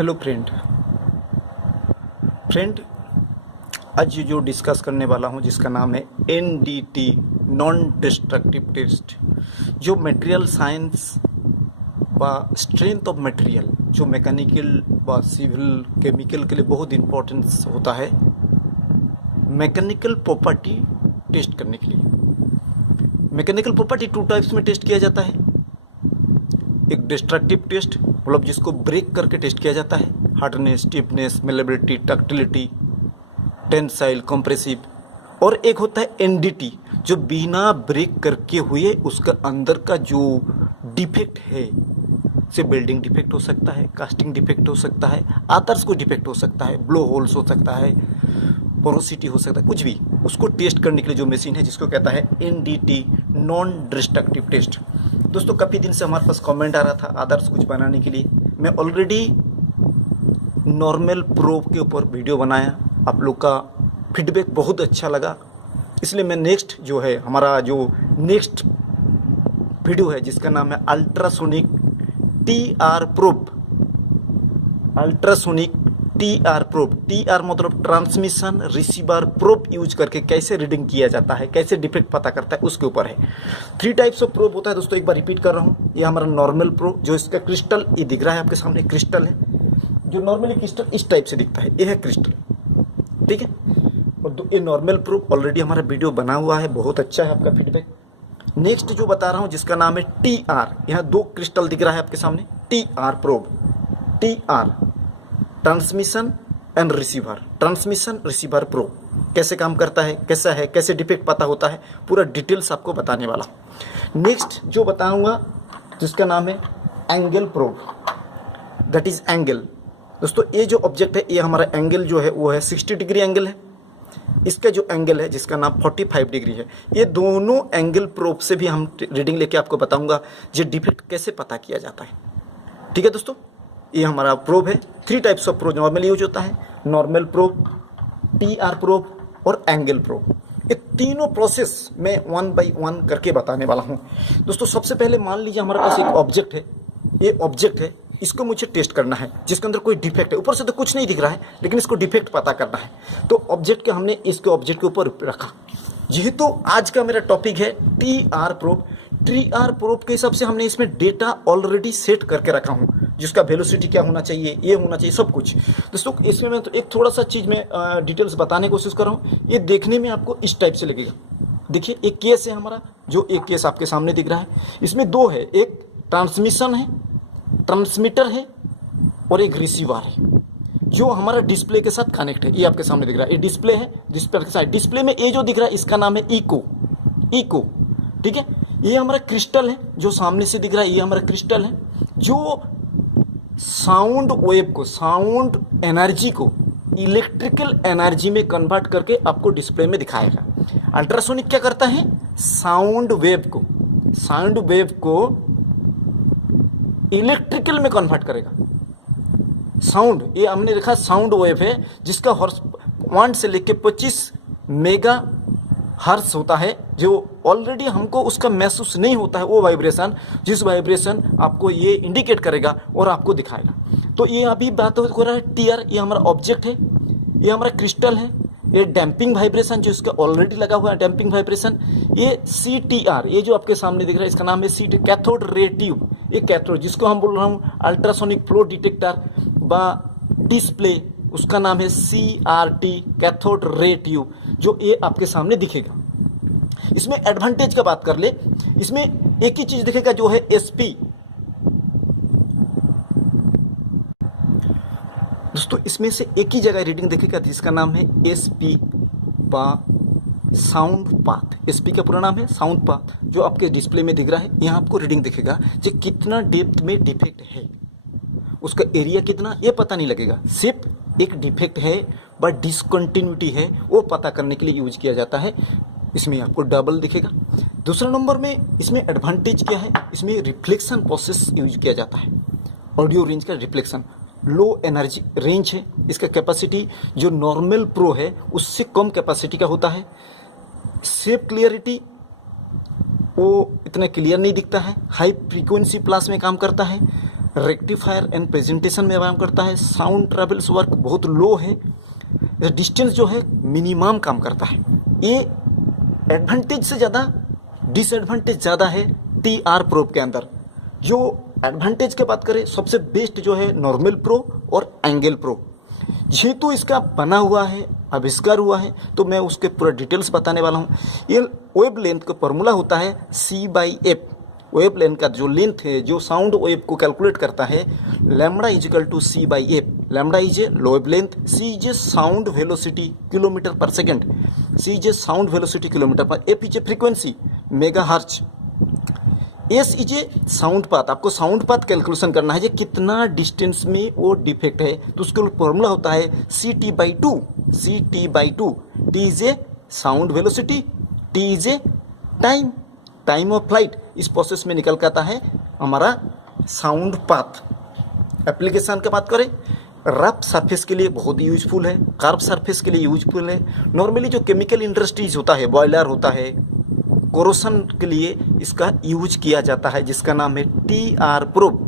Hello friend, आज जो discuss करने वाला हूँ जिसका नाम है NDT, नॉन डिस्ट्रक्टिव टेस्ट। जो मटेरियल साइंस व स्ट्रेंथ ऑफ मटेरियल, जो मैकेनिकल व सिविल केमिकल के लिए बहुत इम्पोर्टेंस होता है, मैकेनिकल प्रॉपर्टी टेस्ट करने के लिए। मैकेनिकल प्रॉपर्टी टू टाइप्स में टेस्ट किया जाता है। एक डिस्ट्रक्टिव टेस्ट, मतलब जिसको ब्रेक करके टेस्ट किया जाता है, hardness, stiffness, malleability, ductility, tensile, compressive. और एक होता है NDT, जो बिना ब्रेक करके हुए उसका अंदर का जो डिफेक्ट है, से बिल्डिंग डिफेक्ट हो सकता है, कास्टिंग डिफेक्ट हो सकता है, आदर्श को डिफेक्ट हो सकता है, ब्लो होल्स हो सकता है, पोरोसिटी हो सकता है, कुछ भी, उसको टेस्ट करने के लिए जो मशीन है जिसको कहता है NDT, नॉन डिस्ट्रक्टिव टेस्ट। दोस्तों, काफ़ी दिन से हमारे पास कमेंट आ रहा था आदर्श कुछ बनाने के लिए। मैं ऑलरेडी नॉर्मल प्रोब के ऊपर वीडियो बनाया, आप लोग का फीडबैक बहुत अच्छा लगा, इसलिए मैं नेक्स्ट जो है हमारा जो नेक्स्ट वीडियो है जिसका नाम है ultrasonic TR probe. Ultrasonic TR probe, TR मतलब ट्रांसमिशन रिसीवर प्रोब यूज करके कैसे रीडिंग किया जाता है, कैसे डिफेक्ट पता करता है, उसके ऊपर है। 3 टाइप्स ऑफ प्रोब होता है दोस्तों, एक बार रिपीट कर रहा हूँ। ये हमारा नॉर्मल प्रोब, जो इसका क्रिस्टल ये दिख रहा है आपके सामने, क्रिस्टल है, जो नॉर्मली क्रिस्टल इस टाइप से दिखता है, ये है क्रिस्टल, ठीक है। और ये नॉर्मल प्रोब ऑलरेडी हमारा वीडियो बना हुआ है, बहुत अच्छा है आपका फीडबैक। नेक्स्ट जो बता रहा हूँ जिसका नाम है TR, यहाँ 2 क्रिस्टल दिख रहा है आपके सामने, TR probe, TR transmission and receiver, transmission receiver probe कैसे काम करता है, कैसा है, कैसे डिफेक्ट पता होता है, पूरा डिटेल्स आपको बताने वाला। नेक्स्ट जो बताऊंगा जिसका नाम है angle probe, that is angle. दोस्तों, ये जो ऑब्जेक्ट है, ये हमारा एंगल जो है वो है 60 डिग्री एंगल है। इसका जो एंगल है जिसका नाम 45 डिग्री है। ये दोनों एंगल प्रोब से भी हम रीडिंग लेके आपको बताऊंगा ये डिफेक्ट कैसे पता किया जाता है, ठीक है दोस्तों। ये हमारा प्रोब है। 3 types of probe normally use होता है, नॉर्मल प्रोब, TR प्रोब और एंगल प्रोब। ये तीनों प्रोसेस मैं 1 बाय 1 करके बताने वाला हूँ दोस्तों। सबसे पहले मान लीजिए हमारे पास एक ऑब्जेक्ट है, ये ऑब्जेक्ट है, इसको मुझे टेस्ट करना है जिसके अंदर कोई डिफेक्ट है। ऊपर से तो कुछ नहीं दिख रहा है, लेकिन इसको डिफेक्ट पता करना है। तो ऑब्जेक्ट के हमने इसके ऑब्जेक्ट के ऊपर रखा। जेहेतु आज का मेरा टॉपिक है TR प्रोब, TR प्रोब के हिसाब से हमने इसमें डेटा ऑलरेडी सेट करके रखा हूँ, जिसका वेलोसिटी क्या होना चाहिए, ये होना चाहिए, सब कुछ। दोस्तों, इसमें मैं तो एक थोड़ा सा चीज़ में डिटेल्स बताने की कोशिश कर रहा हूँ। ये देखने में आपको इस टाइप से लगेगा। देखिए, एक केस है हमारा, जो एक केस आपके सामने दिख रहा है, इसमें 2 है, एक ट्रांसमिशन है, ट्रांसमीटर है, और एक रिसीवर है जो हमारा डिस्प्ले के साथ कनेक्ट है। ये आपके सामने दिख रहा है, ये डिस्प्ले है, डिस्प्ले के साथ डिस्प्ले में ये जो दिख रहा है इसका नाम है इको, ठीक है। ये हमारा क्रिस्टल है जो सामने से दिख रहा है, ये हमारा क्रिस्टल है जो साउंड वेव को, साउंड एनर्जी को इलेक्ट्रिकल एनर्जी में कन्वर्ट करके आपको डिस्प्ले में दिखाएगा। अल्ट्रासोनिक क्या करता है, साउंड वेव को इलेक्ट्रिकल में कन्वर्ट करेगा। साउंड, ये हमने देखा साउंड वेव है जिसका हॉर्स 1 से लेके 25 मेगा हर्ट्ज होता है, जो ऑलरेडी हमको उसका महसूस नहीं होता है, वो वाइब्रेशन, जिस वाइब्रेशन आपको ये इंडिकेट करेगा और आपको दिखाएगा। तो ये अभी बात हो रहा है TR, ये हमारा ऑब्जेक्ट है, ये हमारा क्रिस्टल है, ये डैम्पिंग वाइब्रेशन जो इसका ऑलरेडी लगा हुआ है, डैम्पिंग वाइब्रेशन। ये CTR, ये जो आपके सामने दिख रहा है इसका नाम है CT, कैथोड रे ट्यूब। ये कैथोड, जिसको हम बोल रहा हूँ अल्ट्रासोनिक फ्लो डिटेक्टर व डिस्प्ले, उसका नाम है CRT, कैथोड रे ट्यूब, जो ये आपके सामने दिखेगा। इसमें एडवांटेज का बात कर ले, इसमें एक ही चीज दिखेगा जो है SP। दोस्तों, इसमें से एक ही जगह रीडिंग दिखेगा जिसका नाम है SP व साउंड पाथ। SP का पूरा नाम है साउंड पाथ, जो आपके डिस्प्ले में दिख रहा है। यहाँ आपको रीडिंग दिखेगा कि कितना डेप्थ में डिफेक्ट है, उसका एरिया कितना, ये पता नहीं लगेगा, सिर्फ एक डिफेक्ट है व डिसकंटिन्यूटी है, वो पता करने के लिए यूज किया जाता है। इसमें आपको डबल दिखेगा। दूसरा नंबर में इसमें एडवांटेज क्या है, इसमें रिफ्लेक्शन प्रोसेस यूज किया जाता है। ऑडियो रेंज का रिफ्लेक्शन, लो एनर्जी रेंज है, इसका कैपेसिटी जो नॉर्मल प्रो है उससे कम कैपेसिटी का होता है। शेप क्लियरिटी वो इतना क्लियर नहीं दिखता है, हाई फ्रीक्वेंसी प्लस में काम करता है। रेक्टिफायर एंड प्रेजेंटेशन में काम करता है। साउंड ट्रेवल्स वर्क बहुत लो है, डिस्टेंस जो है मिनिमम काम करता है। ये एडवांटेज से ज़्यादा डिसएडवांटेज ज़्यादा है टी आर प्रोब के अंदर। जो एडवांटेज की बात करें, सबसे बेस्ट जो है नॉर्मल प्रो और एंगल प्रो। जेहेतु इसका बना हुआ है, आविष्कार हुआ है, तो मैं उसके पूरा डिटेल्स बताने वाला हूँ। ये वेब लेंथ का फॉर्मूला होता है C/F। वेब लेंथ का जो लेंथ है, जो साउंड वेव को कैलकुलेट करता है, lambda is equal to C/F। Lambda is a wavelength, C is a sound velocity kilometre per second, C is a sound velocity kilometre per, F is a frequency megahertz, S is a sound path. आपको sound path calculation करना है, ये कितना distance में वो defect है, तो उसका फॉर्मूला होता है CT/2। CT/2, T is a sound velocity, T is a time of flight. इस प्रोसेस में निकल के आता है हमारा साउंड पाथ। एप्लीकेशन की बात करें, रफ सरफेस के लिए बहुत यूजफुल है, कर्व सरफेस के लिए यूजफुल है। नॉर्मली जो केमिकल इंडस्ट्रीज होता है, बॉयलर होता है, कोरोसन के लिए इसका यूज किया जाता है, जिसका नाम है TR प्रोब।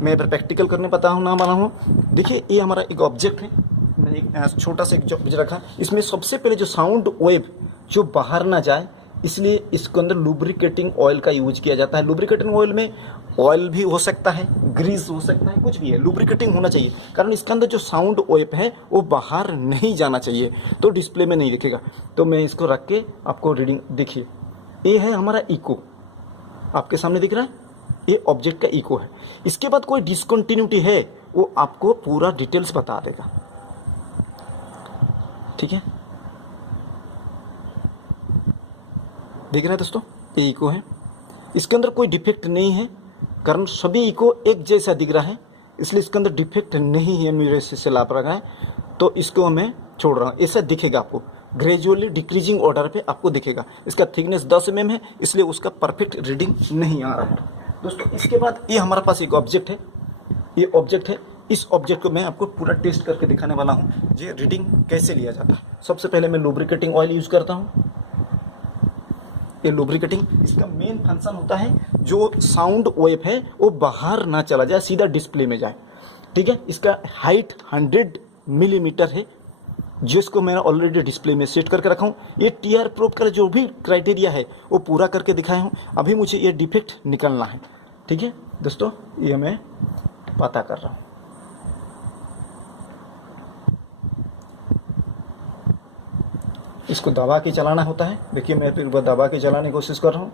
मैं प्रैक्टिकल करने पता हूँ ना वाला हूँ। देखिए, ये हमारा एक ऑब्जेक्ट है, मैंने एक छोटा सा एक ऑब्जेक्ट रखा। इसमें सबसे पहले जो साउंड वेव जो बाहर ना जाए, इसलिए इसके अंदर लुब्रिकेटिंग ऑयल का यूज किया जाता है। लुब्रिकेटिंग ऑयल में ऑयल भी हो सकता है, ग्रीस हो सकता है, कुछ भी है, लुब्रिकेटिंग होना चाहिए, कारण इसके अंदर जो साउंड वेव है वो बाहर नहीं जाना चाहिए, तो डिस्प्ले में नहीं दिखेगा। तो मैं इसको रख के आपको रीडिंग, देखिए ये है हमारा इको, आपके सामने दिख रहा है, ये ऑब्जेक्ट का इको है। इसके बाद कोई डिसकंटिन्यूटी है, वो आपको पूरा डिटेल्स बता देगा। ठीक है, देख रहे हैं दोस्तों, ये इको है, इसके अंदर कोई डिफेक्ट नहीं है, कारण सभी इको एक जैसा दिख रहा है, इसलिए इसके अंदर डिफेक्ट नहीं है, मेरे से लाभ रखा है, तो इसको मैं छोड़ रहा हूँ। ऐसा दिखेगा आपको, ग्रेजुअली डिक्रीजिंग ऑर्डर पे आपको दिखेगा। इसका थिकनेस 10 mm है, इसलिए उसका परफेक्ट रीडिंग नहीं आ रहा है दोस्तों। इसके बाद ये हमारे पास एक ऑब्जेक्ट है, ये ऑब्जेक्ट है, इस ऑब्जेक्ट को मैं आपको पूरा टेस्ट करके दिखाने वाला हूँ, ये रीडिंग कैसे लिया जाता है। सबसे पहले मैं लुब्रिकेटिंग ऑयल यूज करता हूँ। ये लुब्रिकेटिंग, इसका मेन फंक्शन होता है जो साउंड वेव है वो बाहर ना चला जाए, सीधा डिस्प्ले में जाए। ठीक है, इसका हाइट 100 मिलीमीटर है, जिसको मैंने ऑलरेडी डिस्प्ले में सेट करके रखा हूँ। ये TR प्रोब का जो भी क्राइटेरिया है वो पूरा करके दिखाया हूँ। अभी मुझे ये डिफेक्ट निकलना है। ठीक है दोस्तों, ये मैं पता कर रहा हूँ। इसको दबा के चलाना होता है। देखिए, मैं फिर दबा के चलाने की कोशिश कर रहा हूँ।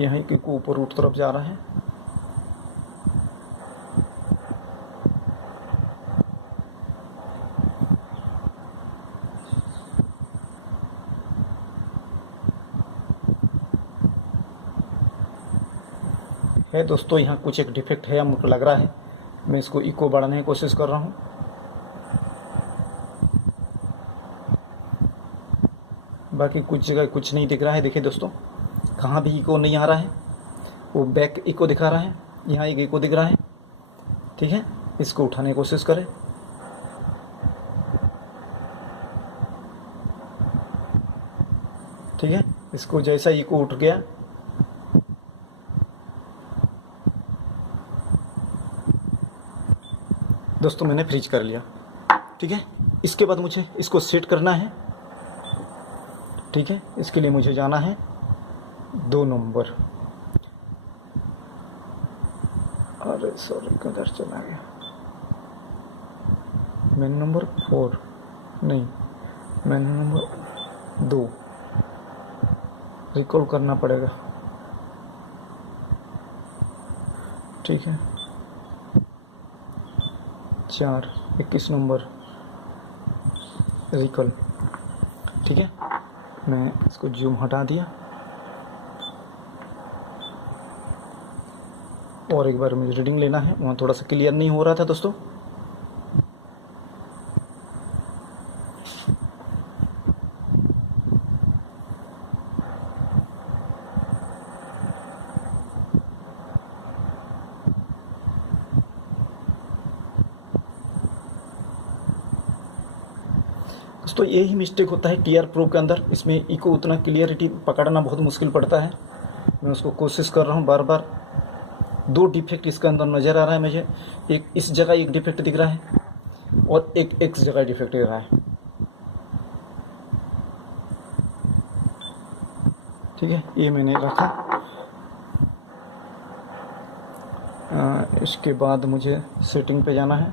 यहाँ के ऊपर ऊट तरफ जा रहा है। दोस्तों, यहाँ कुछ एक डिफेक्ट है, मुझको लग रहा है। मैं इसको इको बढ़ाने की कोशिश कर रहा हूँ। बाकी कुछ जगह कुछ नहीं दिख रहा है। देखिए दोस्तों, कहाँ भी इको नहीं आ रहा है, वो बैक इको दिखा रहा है, यहाँ एक इको दिख रहा है। ठीक है, इसको उठाने की कोशिश करें। ठीक है, इसको जैसा इको उठ गया, दोस्तों मैंने फ्रीज कर लिया। ठीक है, इसके बाद मुझे इसको सेट करना है। ठीक है, इसके लिए मुझे जाना है 2 नंबर। अरे सॉरी, किधर चला गया? मेनू नंबर 4 नहीं, मेनू नंबर 2 रिकॉल करना पड़ेगा। ठीक है, 4 21 नंबर रिकॉल। ठीक है, मैं इसको जूम हटा दिया और एक बार मुझे रीडिंग लेना है। वहाँ थोड़ा सा क्लियर नहीं हो रहा था दोस्तों। दोस्तों यही मिस्टेक होता है टीआर प्रो के अंदर, इसमें इको उतना क्लियरिटी पकड़ना बहुत मुश्किल पड़ता है। मैं उसको कोशिश कर रहा हूँ बार बार। 2 डिफेक्ट इसके अंदर नज़र आ रहा है मुझे, एक इस जगह एक डिफेक्ट दिख रहा है और एक एक्स जगह डिफेक्ट दिख रहा है। ठीक है, ये मैंने रखा। इसके बाद मुझे सेटिंग पे जाना है,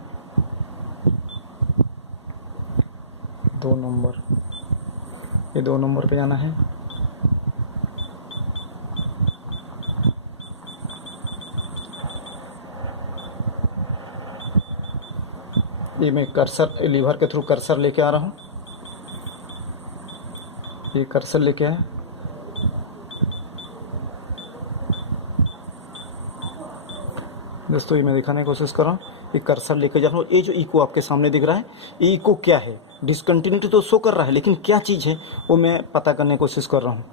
2 नंबर, ये 2 नंबर पे जाना है। ये मैं कर्सर लीवर के थ्रू कर्सर लेके आ रहा हूँ, ये कर्सर लेके आया। दोस्तों ये मैं दिखाने की कोशिश कर रहा हूँ, ये कर्सर लेके जा रहा हूँ। ये जो इको आपके सामने दिख रहा है, ये इको क्या है? डिसकंटिन्यूटी तो शो कर रहा है, लेकिन क्या चीज़ है वो मैं पता करने की कोशिश कर रहा हूँ।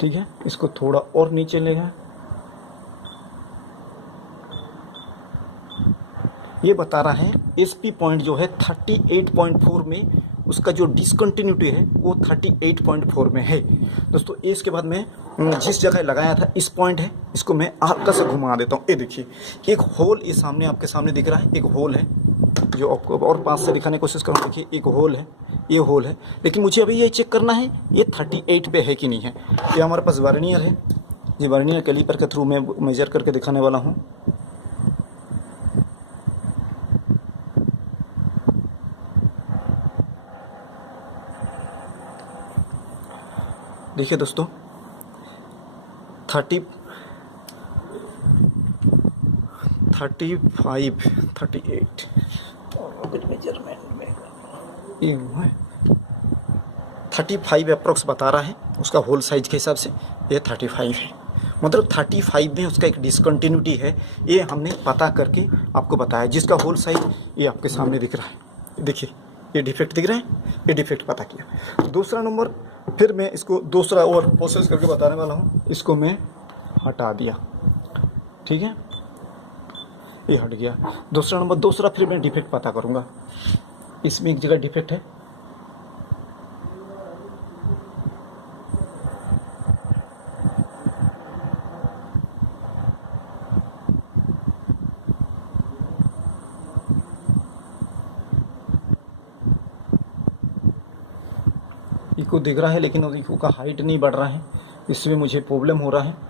ठीक है, इसको थोड़ा और नीचे ले गया। ये बता रहा है एसपी पॉइंट जो है 38.4 में, उसका जो डिसकंटिन्यूटी है वो 38.4 में है। दोस्तों इसके बाद मैं जिस जगह लगाया था इस पॉइंट है, इसको मैं हल्का सा घुमा देता हूँ। ये देखिए एक होल ये सामने आपके सामने दिख रहा है, एक होल है जो आपको और पास से दिखाने की कोशिश करूँ। देखिए एक होल है, ये होल है, लेकिन मुझे अभी ये चेक करना है ये 38 पे है कि नहीं है। ये हमारे पास वर्नियर है, ये वर्नियर कैलीपर के थ्रू मैं मेजर करके दिखाने वाला हूँ। देखिए दोस्तों 35, 38 और कुछ मेजरमेंट में ये है 35 अप्रॉक्स बता रहा है उसका होल साइज के हिसाब से, ये 35 है। मतलब 35 में उसका एक डिसकंटिन्यूटी है, ये हमने पता करके आपको बताया, जिसका होल साइज ये आपके सामने दिख रहा है। देखिए ये डिफेक्ट दिख रहा है, ये डिफेक्ट पता किया। दूसरा नंबर फिर मैं इसको दूसरा और प्रोसेस करके बताने वाला हूँ। इसको मैं हटा दिया, ठीक है, ये हट गया। दूसरा नंबर, दूसरा फिर मैं डिफेक्ट पता करूँगा। इसमें एक जगह डिफेक्ट है, इको दिख रहा है लेकिन इको का हाइट नहीं बढ़ रहा है, इसमें मुझे प्रॉब्लम हो रहा है।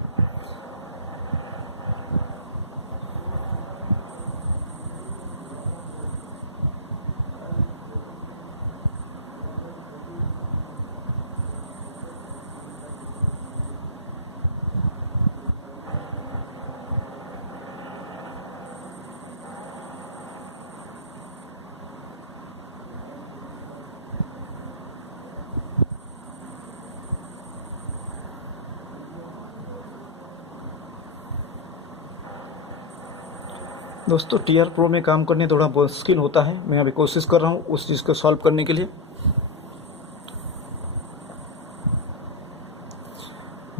दोस्तों टीआर प्रो में काम करने थोड़ा मुश्किल होता है, मैं अभी कोशिश कर रहा हूँ उस चीज़ को सॉल्व करने के लिए।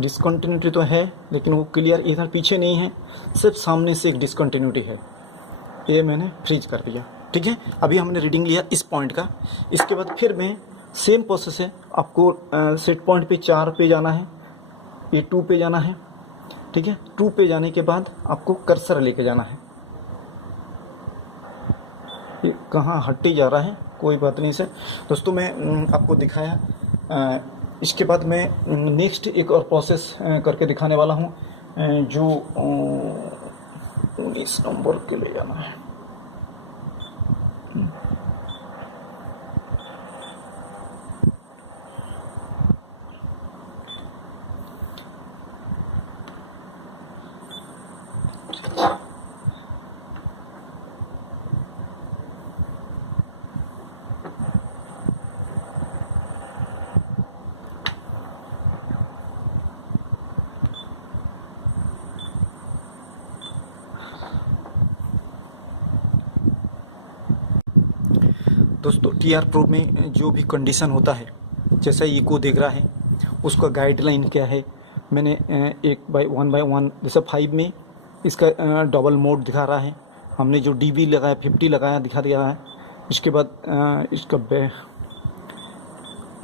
डिसकंटिन्यूटी तो है लेकिन वो क्लियर इधर पीछे नहीं है, सिर्फ सामने से एक डिसकंटिन्यूटी है, ये मैंने फ्रीज कर दिया। ठीक है, अभी हमने रीडिंग लिया इस पॉइंट का। इसके बाद फिर मैं सेम प्रोसेस है, आपको सेट पॉइंट पे 4 पे जाना है, ये 2 पे जाना है। ठीक है, 2 पे जाने के बाद आपको कर्सर लेके जाना है। ये कहाँ हट्टी जा रहा है, कोई बात नहीं। से दोस्तों मैं आपको दिखाया, इसके बाद मैं नेक्स्ट एक और प्रोसेस करके दिखाने वाला हूँ, जो 19 नंबर के ले जाना है। दोस्तों टीआर प्रो में जो भी कंडीशन होता है, जैसा इको दिख रहा है उसका गाइडलाइन क्या है, मैंने 1/1 जैसे 5 में इसका डबल मोड दिखा रहा है, हमने जो डीबी लगाया 50 लगाया दिखा दिया है, इसके बाद इसका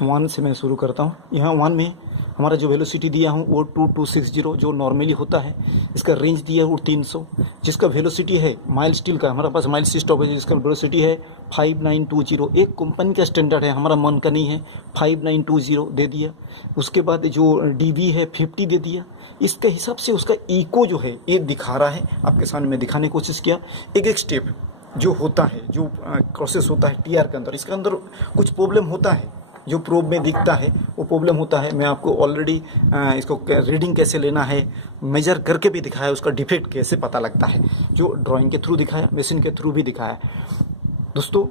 1 से मैं शुरू करता हूँ। यहाँ 1 में हमारा जो वेलोसिटी दिया हूँ वो 2260 जो नॉर्मली होता है। इसका रेंज दिया है वो 300, जिसका वेलोसिटी है माइल स्टील का, हमारे पास माइल स्टॉप है जिसका वेलोसिटी है 5920। एक कंपनी का स्टैंडर्ड है, हमारा मन का नहीं है। 5920 दे दिया। उसके बाद जो DV है 50 दे दिया। इसके हिसाब से उसका इको जो है ये दिखा रहा है, आपके सामने मैं दिखाने की कोशिश किया। एक एक स्टेप जो होता है, जो प्रोसेस होता है TR के अंदर, इसके अंदर कुछ प्रॉब्लम होता है जो प्रोब में दिखता है, वो प्रॉब्लम होता है। मैं आपको ऑलरेडी इसको रीडिंग कैसे लेना है मेजर करके भी दिखाया, उसका डिफेक्ट कैसे पता लगता है, जो ड्राइंग के थ्रू दिखाया, मशीन के थ्रू भी दिखाया। दोस्तों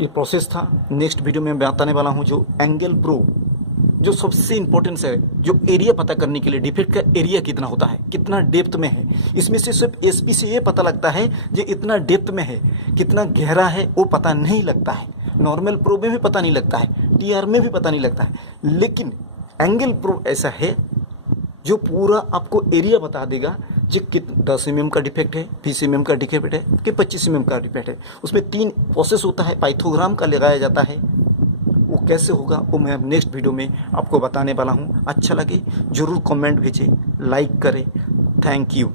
ये प्रोसेस था। नेक्स्ट वीडियो में मैं बताने वाला हूँ जो एंगल प्रोब, जो सबसे इम्पोर्टेंस है, जो एरिया पता करने के लिए डिफेक्ट का एरिया कितना होता है, कितना डेप्थ में है। इसमें से सिर्फ SP से ये पता लगता है जो इतना डेप्थ में है, कितना गहरा है वो पता नहीं लगता है। नॉर्मल प्रोब में भी पता नहीं लगता है, TR में भी पता नहीं लगता है, लेकिन एंगल प्रोब ऐसा है जो पूरा आपको एरिया बता देगा जो 10 mm का डिफेक्ट है, 20 mm का डिफेक्ट है कि 25 mm का डिफेक्ट है। उसमें 3 प्रोसेस होता है, पाइथोग्राम का लगाया जाता है। वो कैसे होगा वो मैं नेक्स्ट वीडियो में आपको बताने वाला हूँ। अच्छा लगे ज़रूर कमेंट भेजें, लाइक करें। Thank you.